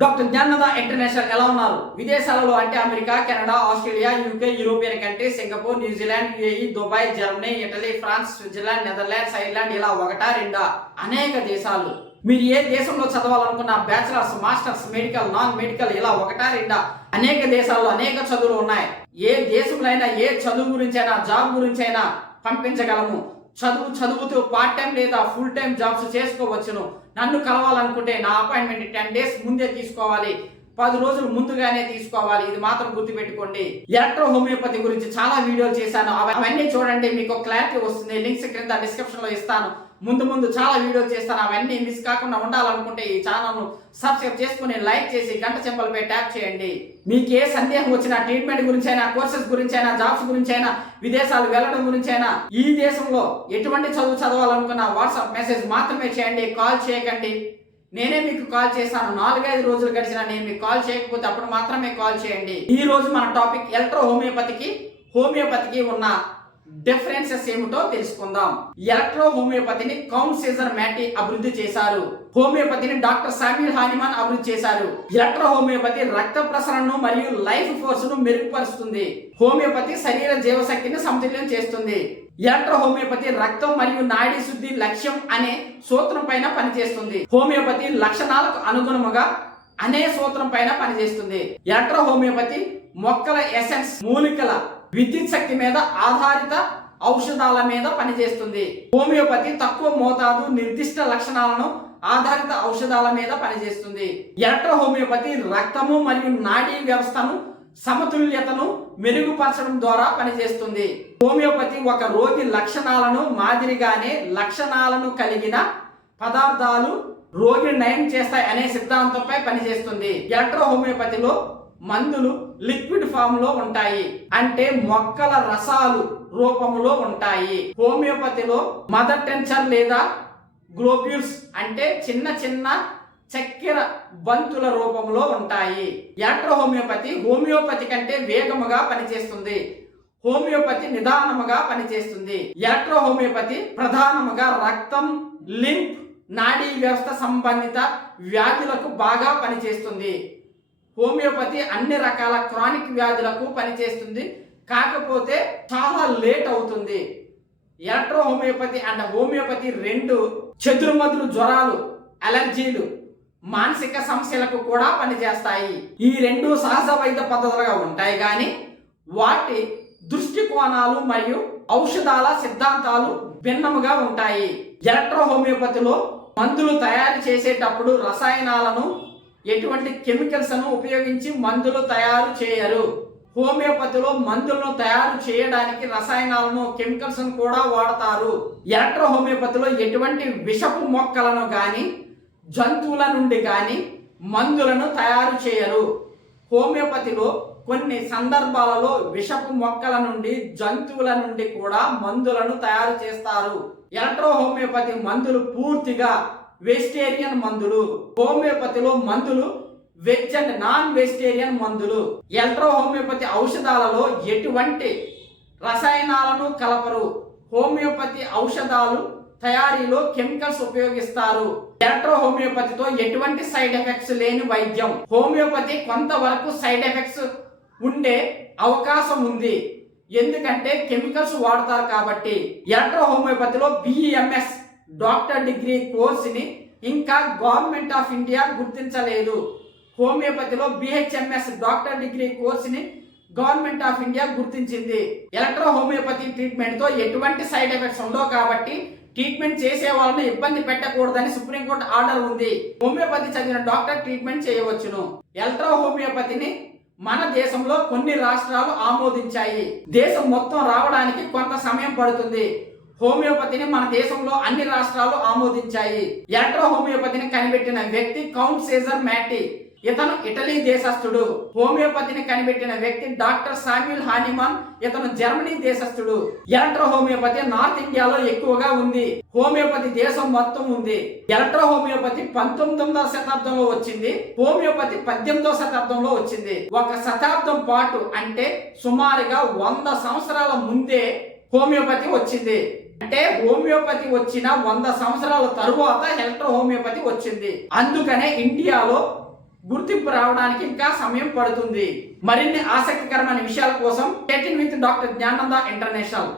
Doctor జ్ఞానద international ఎలా ఉన్నారు? విదేశాలలో అంటే America Canada Australia UK European country Singapore New Zealand UAE Dubai Germany Italy France Switzerland Netherlands Ireland ఇలా ఒకటా రెండా? అనేక దేశాలు. మీరు ఏ దేశంలో చదవాలనుకున్న bachelors masters medical non medical ఇలా ఒకటా రెండా? అనేక దేశాల్లో అనేక చదువులు ఉన్నాయి. ఏ దేశంలో అయినా ఏ చదువు గురించి అయినా జాబ్ గురించి అయినా పంపించగలము. చదువు చదువుతూ పార్ట్ టైం లేదా ఫుల్ టైం జాబ్స్ చేసుకోవచ్చును. నన్ను కలవాలనుకుంటే నా అపాయింట్మెంట్ టెన్ డేస్ ముందే తీసుకోవాలి. పది రోజులు ముందుగానే తీసుకోవాలి. ఇది మాత్రం గుర్తుపెట్టుకోండి. ఎలక్ట్రో హోమియోపతి గురించి చాలా వీడియోలు చేశాను. అవన్నీ చూడండి. మీకు క్లారిటీ వస్తుంది. లింక్స్ క్రింద డిస్క్రిప్షన్లో ఇస్తాను. ముందు ముందు చాలా వీడియోలు చేస్తాను. అవన్నీ మిస్ కాకుండా ఉండాలనుకుంటే ఈ ఛానల్ను సబ్స్క్రైబ్ చేసుకుని లైక్ చేసి గంట చెంపలపై ట్యాప్ చేయండి. మీకు ఏ సందేహం వచ్చినా ట్రీట్మెంట్ గురించైనా కోర్సెస్ గురించైనా జాబ్స్ గురించైనా విదేశాలు వెళ్ళడం గురించైనా ఈ దేశంలో ఎటువంటి చదువు చదవాలనుకున్న వాట్సాప్ మెసేజ్ మాత్రమే చేయండి కాల్ చేయకండి. నేనే మీకు కాల్ చేశాను. నాలుగైదు రోజులు గడిచిన నేను మీకు కాల్ చేయకపోతే అప్పుడు మాత్రమే కాల్ చేయండి. ఈ రోజు మన టాపిక్ ఎలక్ట్రో హోమియోపతికి హోమియోపతికి ఉన్న డిఫరెన్సెస్ ఏమిటో తెలుసుకుందాం. ఎలక్ట్రో హోమియోపతిని కౌంట్ సీజర్ మ్యాటి అభివృద్ధి చేశారు. హోమియోపతిని డాక్టర్ సామ్యూల్ హానిమాన్ అభివృద్ధి చేశారు. ఎలక్ట్రో హోమియోపతి రక్త ప్రసరణను మరియు లైఫ్ ఫోర్స్ను మెరుగుపరుస్తుంది. హోమియోపతి శరీర జీవశక్తిని సమతుల్యం చేస్తుంది. ఎలక్ట్రో హోమియోపతి రక్తం మరియు నాడీ శుద్ధి లక్ష్యం అనే సూత్రం పైన పనిచేస్తుంది. హోమియోపతి లక్షణాలకు అనుగుణముగా అనే సూత్రం పైన పనిచేస్తుంది. ఎలక్ట్రో హోమియోపతి మొక్కల ఎసెన్స్ మూలికల విద్యుత్ శక్తి మీద ఆధారిత ఔషధాల మీద పనిచేస్తుంది. హోమియోపతి తక్కువ మోతాదు నిర్దిష్ట లక్షణాలను ఆధారిత ఔషధాల మీద పనిచేస్తుంది. ఎలక్ట్రో హోమియోపతి రక్తము మరియు నాడీ వ్యవస్థను సమతుల్యతను మెరుగుపరచడం ద్వారా పనిచేస్తుంది. హోమియోపతి ఒక రోగి లక్షణాలను మాదిరిగానే లక్షణాలను కలిగిన పదార్థాలు రోగిని నయం చేస్తాయి అనే సిద్ధాంతంపై పనిచేస్తుంది. ఎలక్ట్రో హోమియోపతిలో మందులు లిక్విడ్ ఫామ్లో ఉంటాయి. అంటే మొక్కల రసాలు రూపంలో ఉంటాయి. హోమియోపతిలో మదర్ టెన్షన్ లేదా గ్లోబ్యూల్స్ అంటే చిన్న చిన్న చక్కెర బంతుల రూపంలో ఉంటాయి. యాట్రో హోమియోపతి హోమియోపతి కంటే వేగముగా పనిచేస్తుంది. హోమియోపతి నిదానముగా పనిచేస్తుంది. యాట్రో హోమియోపతి ప్రధానముగా రక్తం లింప్ నాడీ వ్యవస్థ సంబంధిత వ్యాధులకు బాగా పనిచేస్తుంది. హోమియోపతి అన్ని రకాల క్రానిక్ వ్యాధులకు పనిచేస్తుంది. కాకపోతే చాలా లేట్ అవుతుంది. ఎలక్ట్రో హోమియోపతి అండ్ హోమియోపతి రెండు చెదురుమదురు జ్వరాలు అలర్జీలు మానసిక సమస్యలకు కూడా పనిచేస్తాయి. ఈ రెండు సహజ వైద్య పద్ధతులుగా ఉంటాయి కానీ వాటి దృష్టికోణాలు మరియు ఔషధాల సిద్ధాంతాలు భిన్నముగా ఉంటాయి. ఎలక్ట్రో హోమియోపతిలో మందులు తయారు చేసేటప్పుడు రసాయనాలను ఎటువంటి కెమికల్స్ అను ఉపయోగించి మందులు తయారు చేయరు. హోమియోపతిలో మందులను తయారు చేయడానికి రసాయనాలను కెమికల్స్ కూడా వాడతారు. ఎలక్ట్రో హోమియోపతిలో ఎటువంటి విషపు మొక్కలను కానీ జంతువుల నుండి కానీ మందులను తయారు చేయరు. హోమియోపతిలో కొన్ని సందర్భాలలో విషపు మొక్కల నుండి జంతువుల నుండి కూడా మందులను తయారు చేస్తారు. ఎలక్ట్రో హోమియోపతి మందులు పూర్తిగా వెజిటేరియన్ మందులు హోమియోపతిలో మందులు వెజ్ అండ్ నాన్ వెజిటేరియన్ మందులు. ఎల్ట్రో హోమియోపతి ఔషధాలలో ఎటువంటి రసాయనాలను కలపరు? హోమియోపతి ఔషధాలు తయారీలో కెమికల్స్ ఉపయోగిస్తారు. ఎలక్ట్రో హోమియోపతితో ఎటువంటి సైడ్ ఎఫెక్ట్స్ లేని వైద్యం? హోమియోపతి కొంతవరకు సైడ్ ఎఫెక్ట్స్ ఉండే అవకాశం ఉంది. ఎందుకంటే కెమికల్స్ వాడతారు కాబట్టి. ఎలక్ట్రో హోమియోపతిలో బిఈఎంఎస్ డాక్టర్ డిగ్రీ కోర్సుని ఇంకా గవర్నమెంట్ ఆఫ్ ఇండియా గుర్తించలేదు. హోమియోపతిలో బిహెచ్ఎంఎస్ డాక్టర్ డిగ్రీ కోర్సుని గవర్నమెంట్ ఆఫ్ ఇండియా గుర్తించింది. ఎలక్ట్రో హోమియోపతి ట్రీట్మెంట్తో ఎటువంటి సైడ్ ఎఫెక్ట్స్ ఉండవు కాబట్టి ట్రీట్మెంట్ చేసే వాళ్ళని ఇబ్బంది పెట్టకూడదని సుప్రీంకోర్టు ఆర్డర్ ఉంది. హోమియోపతి చదివిన డాక్టర్ ట్రీట్మెంట్ చేయవచ్చును. ఎలక్ట్రో హోమియోపతిని మన దేశంలో కొన్ని రాష్ట్రాలు ఆమోదించాయి. దేశం మొత్తం రావడానికి కొంత సమయం పడుతుంది. హోమియోపతిని మన దేశంలో అన్ని రాష్ట్రాలు ఆమోదించాయి. ఎలక్ట్రో హోమియోపతిని కనిపెట్టిన వ్యక్తి కౌంట్ సీజర్ మ్యాటి. ఇతను ఇటలీ దేశస్థుడు. హోమియోపతిని కనిపెట్టిన వ్యక్తి డాక్టర్ సామ్యుల్ హానిమాన్ ఇతను జర్మనీ దేశస్థుడు. ఎలక్ట్రో హోమియోపతి నార్త్ ఇండియాలో ఎక్కువగా ఉంది. హోమియోపతి దేశం మొత్తం ఉంది. ఎలక్ట్రో హోమియోపతి పంతొమ్మిదవ శతాబ్దంలో వచ్చింది. హోమియోపతి పద్దెనిమిదవ శతాబ్దంలో వచ్చింది. ఒక శతాబ్దం పాటు అంటే సుమారుగా వంద సంవత్సరాల ముందే హోమియోపతి వచ్చింది. అంటే హోమియోపతి వచ్చిన వంద సంవత్సరాల తరువాత ఎలక్ట్రో హోమియోపతి వచ్చింది. అందుకనే ఇండియాలో గుర్తింపు రావడానికి ఇంకా సమయం పడుతుంది. మరిన్ని ఆసక్తికరమైన విషయాల కోసం విత్ డాక్టర్ జ్ఞానంద ఇంటర్నేషనల్